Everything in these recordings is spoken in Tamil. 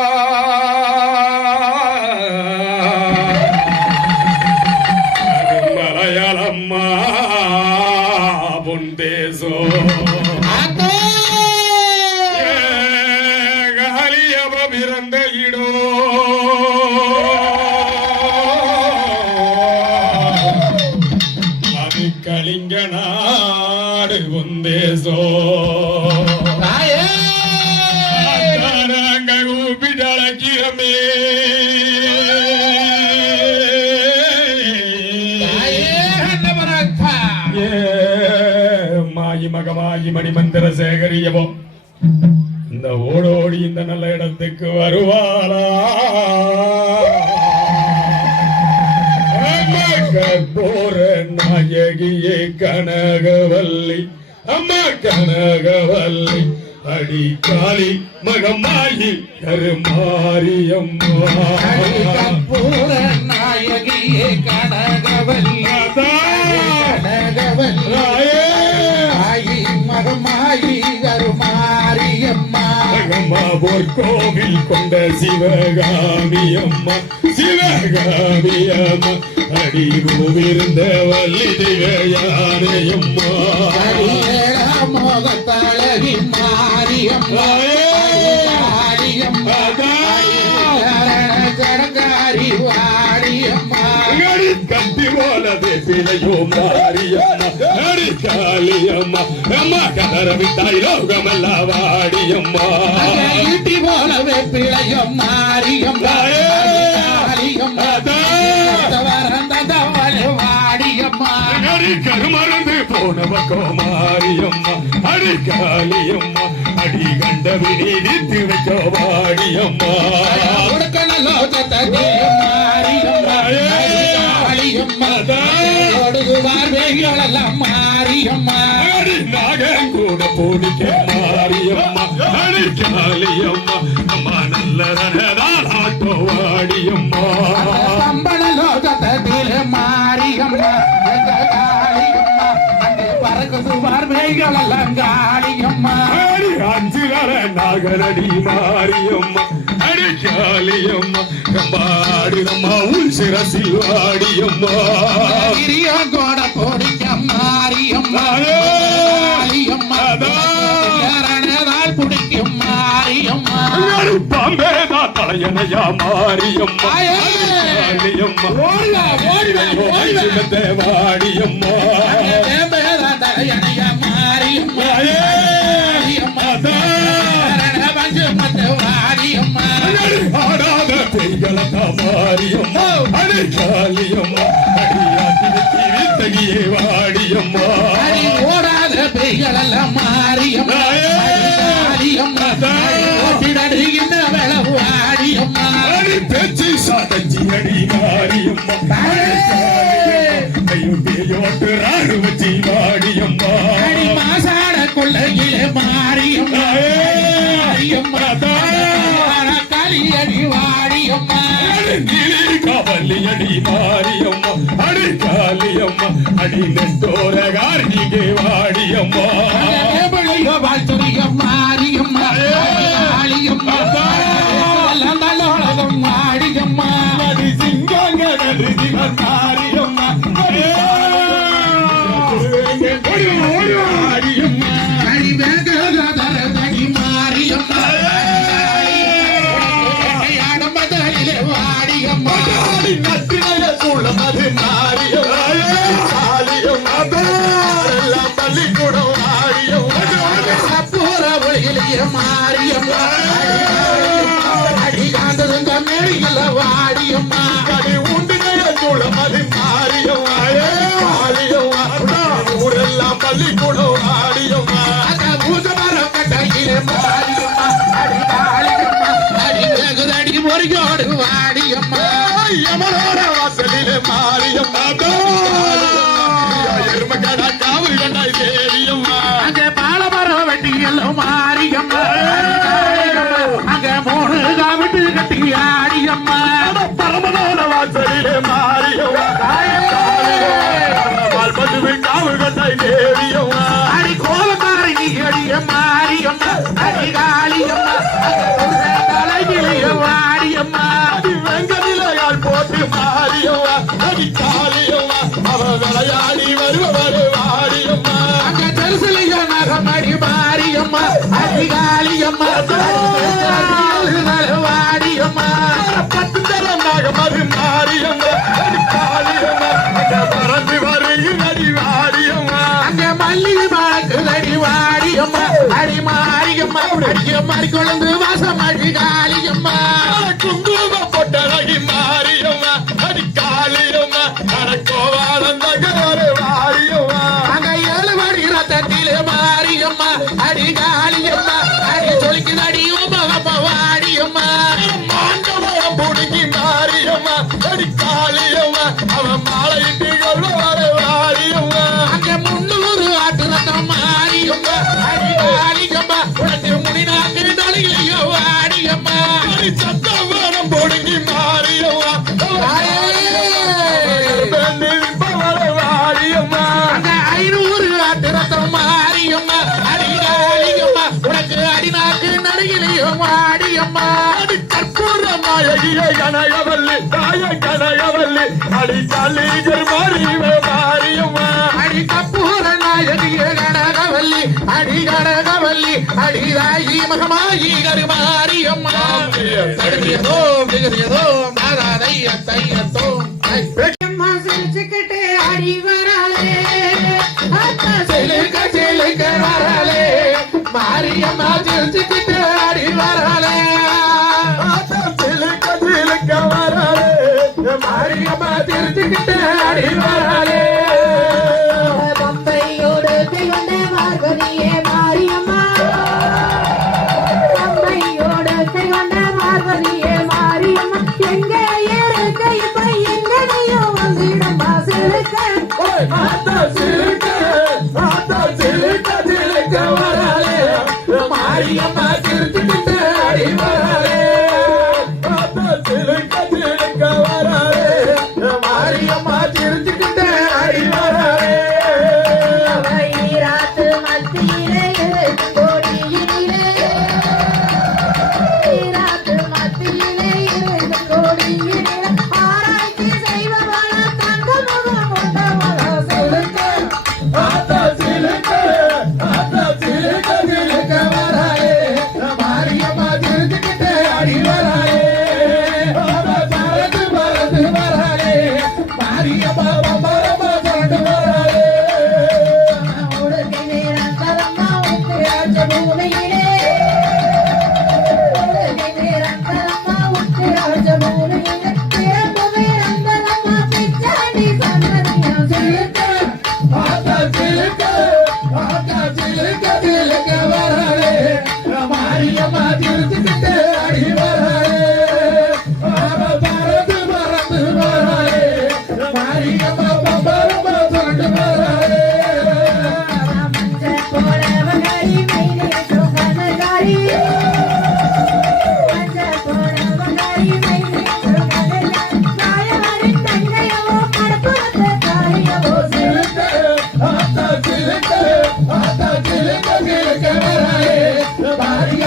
Ah. மணிமந்திர சேகரியவும். இந்த ஓடோடி இந்த நல்ல இடத்துக்கு வருவாளா? அம்மா நாயகியே கனகவல்லி அம்மா கனகவல்லி அடி காளி மகமாயி கருமாரியம்மா நாயகியே கனகவல்லி அம்மா கோவில் கொண்ட சிவகாமி அம்மா சிவகாமி அம்மா. அடி இருந்த வள்ளி திவ்யானே அம்மா. மோகத்தழகி மாரியம்மா கட்டி போலதே பிழையோ அடி காளியம்மா அம்மா கதற விட்டாய் லோகமல்ல வாடியம்மா ஈட்டி போலவே பிழையும் மாரியம்மா மாரியம்மா வரந்தவளே வாடியம்மா அடி கருமறந்து போனவக்கோ மாரியம்மா அடி காளியம்மா அடி கண்டவினி நித்து வைக்கோ வாடியம்மா ஓடுது பார்வைகளெல்லாம் மாரியம்மா. அடி நாகங்கூட போனிக்க மாரியம்மா. காளியம்மா அம்மா நல்லதான் ஆட்டோ வாடியம்மா கம்பள லோகத்தே மாரியம்மா பறக்குது பார்வைகளெல்லாம் காளியம்மா. அஞ்சுகர நாகரடி மாரியம்மா. காளியம்மா அம்மாடி அம்மா உள் சிரசில் வாடியம்மா. கிரியோட போடிக்க மாரியம்மா மாரியம்மா கரணதால் பிடிக்கும் மாரியம்மா அடி பாம்பேதா தலையணையா. சின்னத்தை வாடியம்மா. தலையணைய மாரியம்மா மாரியம்மா அடி காளியம்மா அடி அத்திரிக்கு வித்தகியே வாடியம்மா ஓடாத பெய்களெல்லாம் மாரியம்மா பேச்சு சாதஞ்சி அடி மாரியம்மா அடி வாடியம்மா அடி நீலி காவலி அடி மாரியம்மா அடி. நெட்டோர கார்த்திகை வாடியம்மா வாழ்த்துறிய மாரியம்மா காளியம்மா எல்லாம் நல்லோளகம் மாடியம்மா அடி சிங்காங்க நடு சிவன் மாரியம்மா மாறி குழந்து வாசம் அடி காளியம்மா குங்கும பொட்டழகி மாறியம்மா அடி காளியம்மா அரக்கோவாளம் தகவல் மாறியம்மா அங்க ஏழு மணி ரத்தத்திலே மாறியம்மா அடி காளி ஜொலிக்குதாடி அடி கலிஜர் மறிவ மாரியம்மா அடி கப்பூர நாயகிய கனகவல்லி அடி கனகவல்லி அடிதாயி மகமாயி கருமாரியம்மா ஜெகதியதோம் ஜெகதியதோம் நாராதைய தையத்தோம் பிரச்சம்மா செலுக்க செலுக்க வராளே. மாரியம்மா சிரிச்சுக்கிட்டே திருத்திக்கிட்டு அடி மாறாலே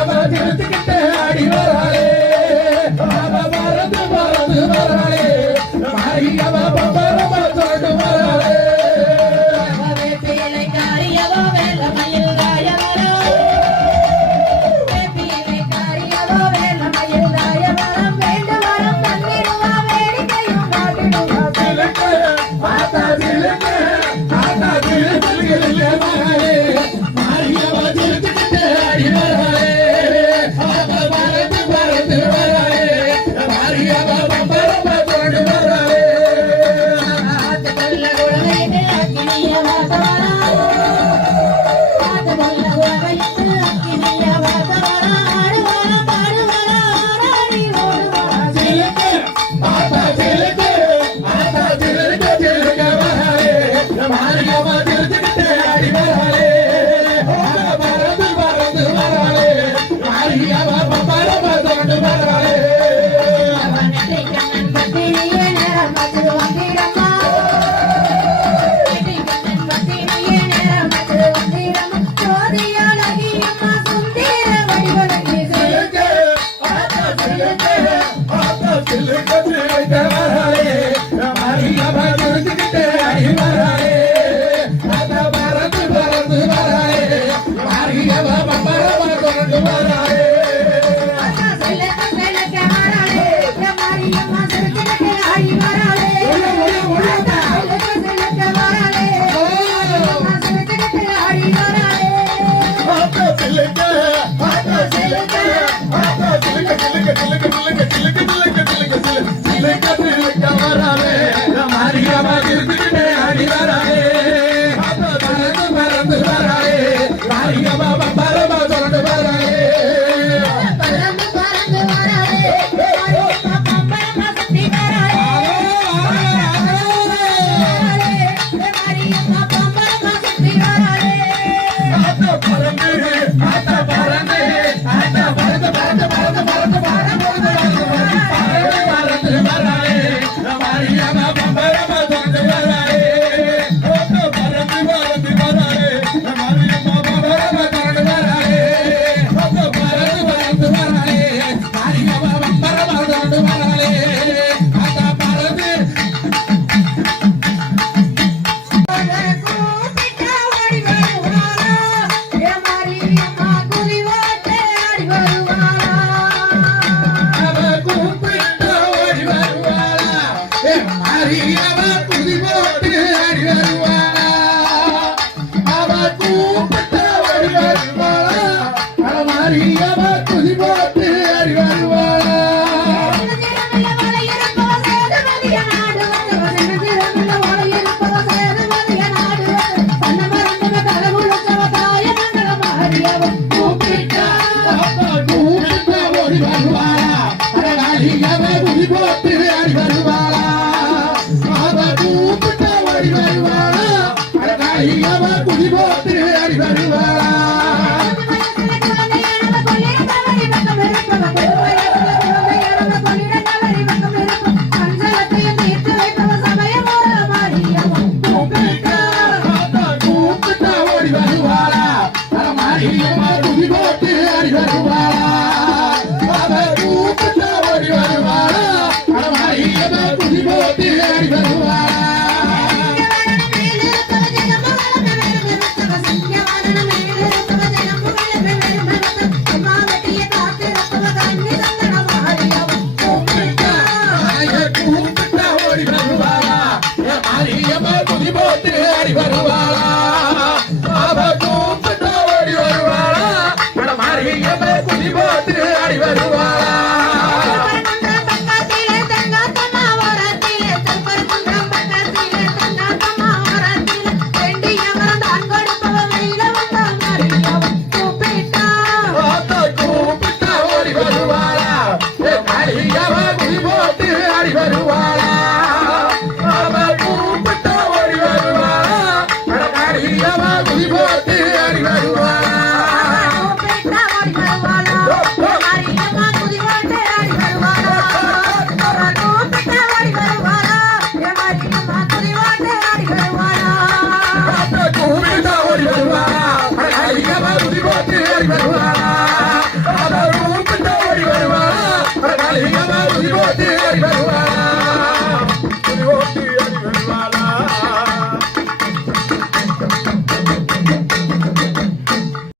I'm gonna. Malar ever